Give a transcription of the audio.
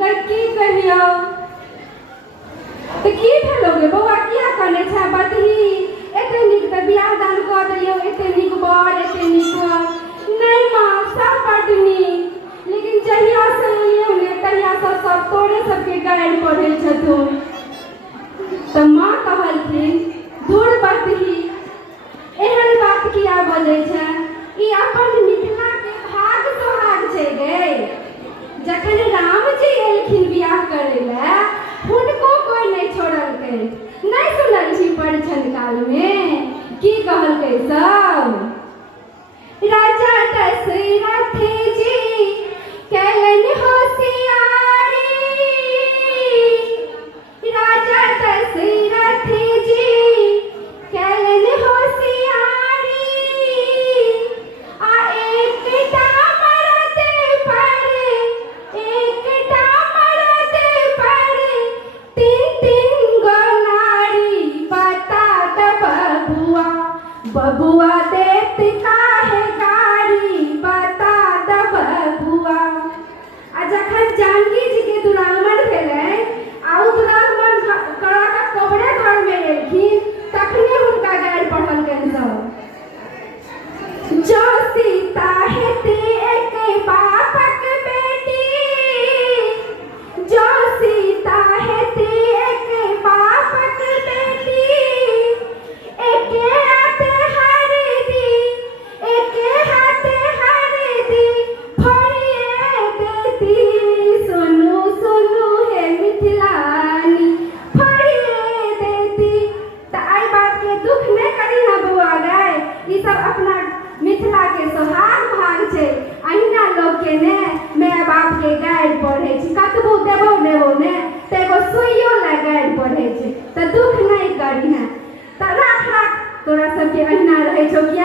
गई की कहियो तो की भेलोगे बौआ किया कने छै बतही एते निक त बियाह दान क देलियो एते निक बर एते निक नहीं मां सब बड़ निक लेकिन जहिया से एलियो ने तहिया से सब तोरे सबके गाइड पढ़े छथुन तो मां कहलखिन दूर बतही एहन बात किया बोले छै ई अपन मिथिला के भाग सोहाग छै गे जखन राम जी एलखिन बियाह करे ले हुनको कोई नहीं छोड़लकै नहीं सुनल छी परिछन काल में की कहलकै सब राजा दशरथ जी कैलन होशियारी राजा दशरथ जी कैलन होशियारी आ एकटा मरद पर तीन गो नारी बता द बबुआ देत काहे गाड़ी बता द बबुआ आ जखन जानकी जी के दुरागमन भेलै आ उ दुरागमन करा के कबरे घर में एलखिन तखने हुनका गाइड पढ़लकनि सब जो सीता हेती एक बापक बेटी जो सीता हेती एक बापक बेटी एके हाथे हरदी फड़िए देती सुनु सुनु हे मिथिलानी फड़िए देती त आई बात के दुख नहीं करी ना बउआ गए ई सब अपना मिथिला के सोहाग भाग छै अहिना लोग के ने माय बाप के गाइड पढ़े छी कतबो देबो ने त एगो सुइयो ला गाइड पढ़े छै त दुख नहीं करी ना त राख तोरा सबके अहिना रहे छौ किया